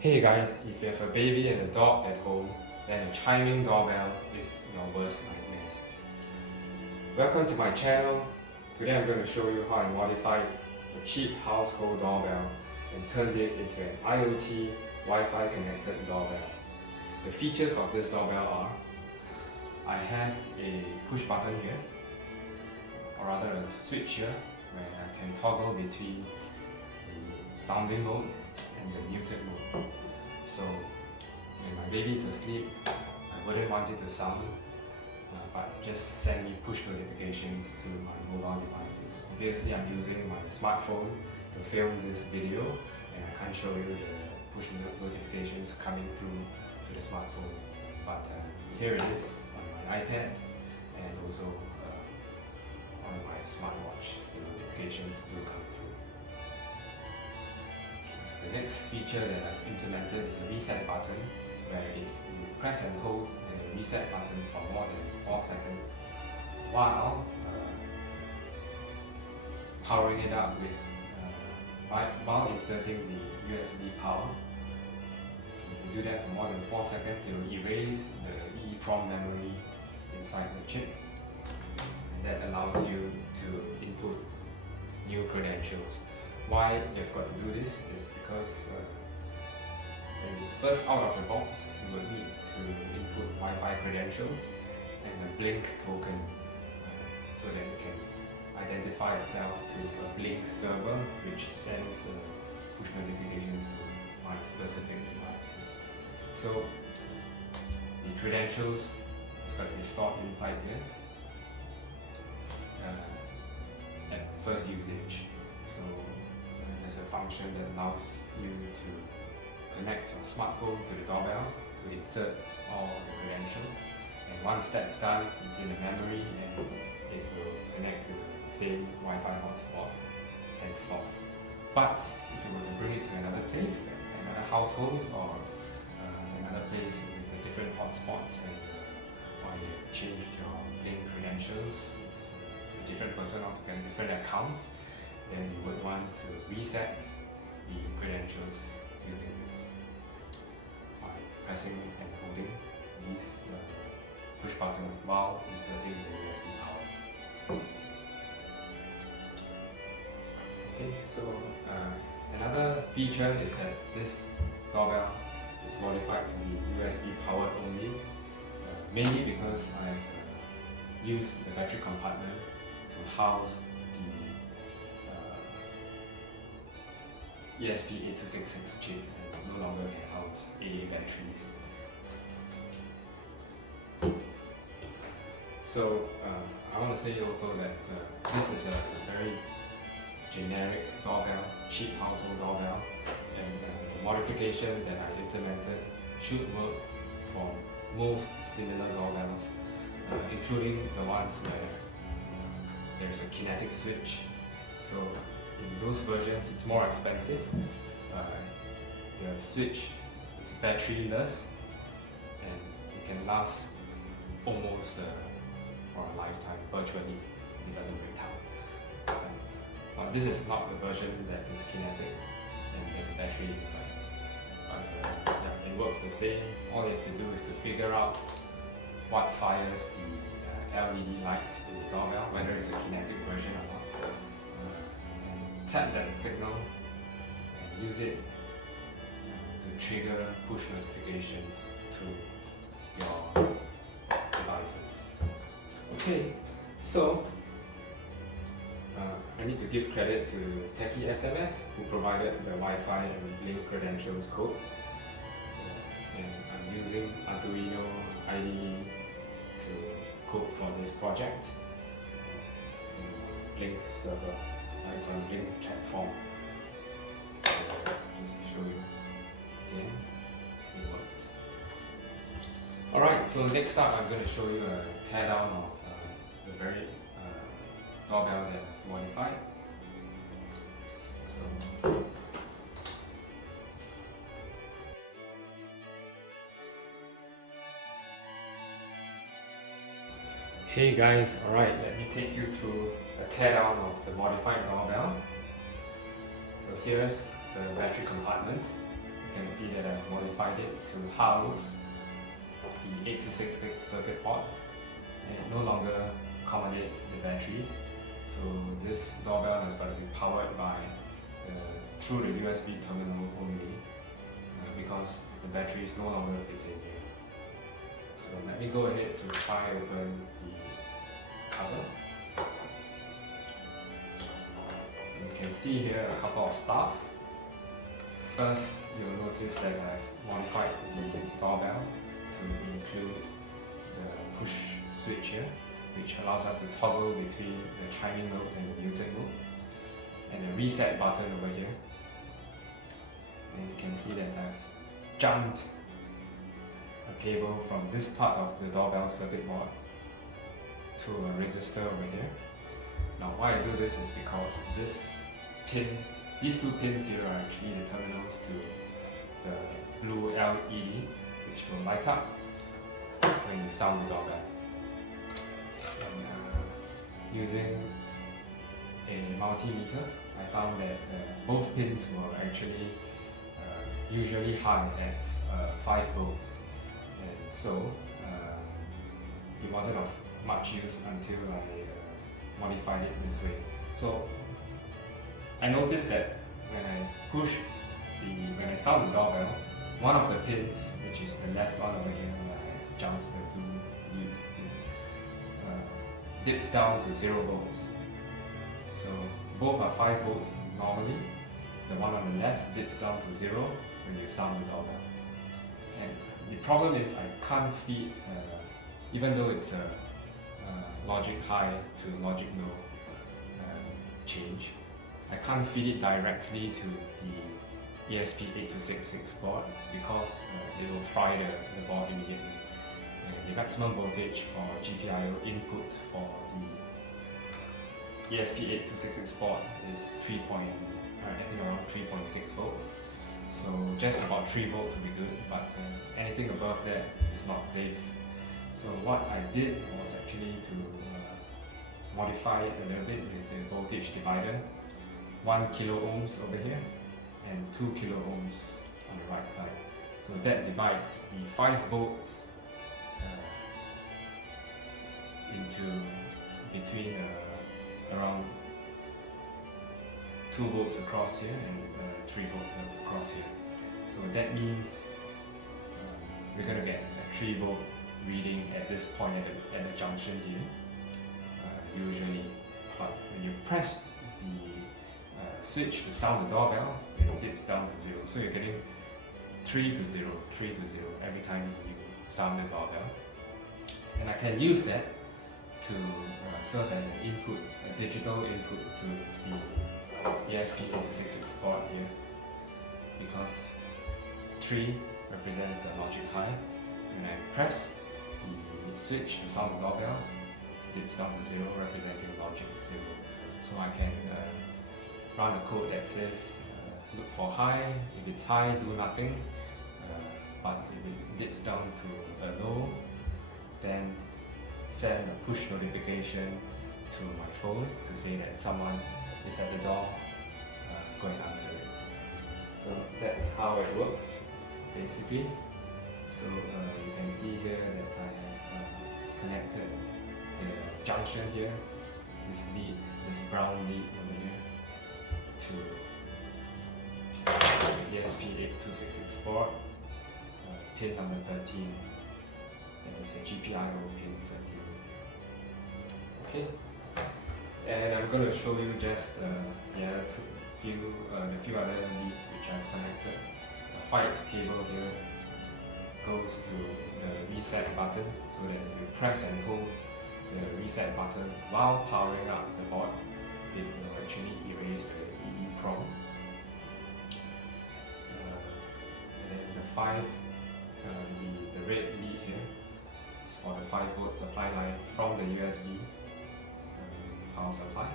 Hey guys, if you have a baby and a dog at home, then a chiming doorbell is your worst nightmare. Welcome to my channel. Today I'm going to show you how I modified a cheap household doorbell and turned it into an IoT Wi-Fi connected doorbell. The features of this doorbell are, I have a push button here, or rather a switch here, where I can toggle between the sounding mode and the muted mode. So when my baby is asleep, I wouldn't want it to sound, but just send me push notifications to my mobile devices. Obviously I'm using my smartphone to film this video, and I can't show you the push notifications coming through to the smartphone, but here it is on my iPad and also on my smartwatch. The notifications do come through. The next feature that I've implemented is a reset button, where if you press and hold the reset button for more than 4 seconds while powering it up with while inserting the USB power. If you do that for more than 4 seconds, it will erase the EEPROM memory inside the chip, and that allows you to input new credentials. Why you've got to do this is because when it's first out of the box, you will need to input Wi-Fi credentials and a Blynk token so that it can identify itself to a Blynk server, which sends push notifications to my specific devices. So the credentials has got to be stored inside here at first usage. So there's a function that allows you to connect your smartphone to the doorbell to insert all the credentials, and once that's done, it's in the memory and it will connect to the same Wi-Fi hotspot henceforth. But if you were to bring it to another place, another household, or another place with a different hotspot, and or you have changed your Blynk credentials, it's a different person altogether, a different account, then you would want to reset the credentials using this by pressing and holding these push buttons while inserting the USB power. Okay, so another feature is that this doorbell is modified to be USB powered only, mainly because I've used the battery compartment to house the ESP8266 chip, and no longer can house AA batteries. So I want to say also that this is a very generic doorbell, cheap household doorbell, and the modification that I implemented should work for most similar doorbells, including the ones where there's a kinetic switch. So in those versions, it's more expensive. The switch is batteryless, and it can last almost for a lifetime, virtually. It doesn't break down. This is not the version that is kinetic and there's a battery inside. But yeah, it works the same. All you have to do is to figure out what fires the LED light in the doorbell, whether it's a kinetic version or not. Tap that signal and use it to trigger push notifications to your devices. Okay, so I need to give credit to TechieSMS, who provided the Wi-Fi and Blynk credentials code. And I'm using Arduino IDE to code for this project. Blynk server. It's on Blynk chat form. Just to show you again, it works. Alright, so next up I'm going to show you a teardown of the very doorbell that I've modified. So hey guys, alright, let me take you through a teardown of the modified doorbell. So here's the battery compartment, you can see that I've modified it to house the 8266 circuit board, and it no longer accommodates the batteries. So this doorbell has got to be powered by through the USB terminal only, because the batteries no longer fit in here. So let me go ahead to try open the cover. You can see here a couple of stuff. First, you'll notice that I've modified the doorbell to include the push switch here, which allows us to toggle between the chiming mode and the muted mode, and a reset button over here. And you can see that I've jumped a cable from this part of the doorbell circuit board to a resistor over here. Now why I do this is because these two pins here are actually the terminals to the blue LED, which will light up when you sound the doorbell. And, using a multimeter, I found that both pins were actually usually high at 5 volts, and so it wasn't of much use until I modified it this way. So I noticed that when I sound the doorbell, one of the pins, which is the left one over here, where I jumped the blue lead, dips down to 0 volts. So both are 5 volts normally. The one on the left dips down to 0 when you sound the doorbell. And the problem is I can't feed, even though it's a logic high to logic low change, I can't feed it directly to the ESP8266 board because it will fry the board immediately. The maximum voltage for GPIO input for the ESP8266 board is around 3.6 volts. So just about 3 volts will be good, but anything above that is not safe. So what I did was actually to modify it a little bit with a voltage divider, 1 kilo ohms over here and 2 kilo ohms on the right side. So that divides the 5 volts into between around 2 volts across here and 3 volts across here. So that means we're going to get a 3 volt reading at this point at the junction here, usually. But when you press the switch to sound the doorbell, it dips down to 0. So you're getting 3 to 0, 3 to 0 every time you sound the doorbell. And I can use that to serve as an input, a digital input to the ESP8266 board here, because 3 represents a logic high. When I press the switch to sound the doorbell, it dips down to 0, representing logic 0. So I can run a code that says look for high. If it's high, do nothing, but if it dips down to a low, then send a push notification to my phone to say that someone is at the door, go and answer it. So that's how it works basically. So you can see here that I have connected the junction here, this lead, this brown lead over here, to the ESP8266 board, pin number 13, and it's a GPIO pin 13. Okay, and I'm going to show you just the few other leads which I've connected. The white cable here goes to the reset button, so that if you press and hold the reset button while powering up the board, it will actually erase the EEPROM. And then the red lead here is for the 5 volt supply line from the USB power supply.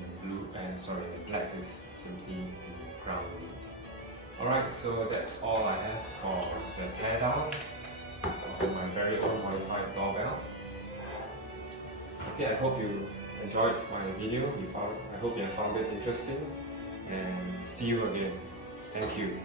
And the black is simply the ground lead. Alright, so that's all I have for the teardown of my very own modified doorbell. Okay, I hope you enjoyed my video. I hope you found it interesting, and see you again. Thank you.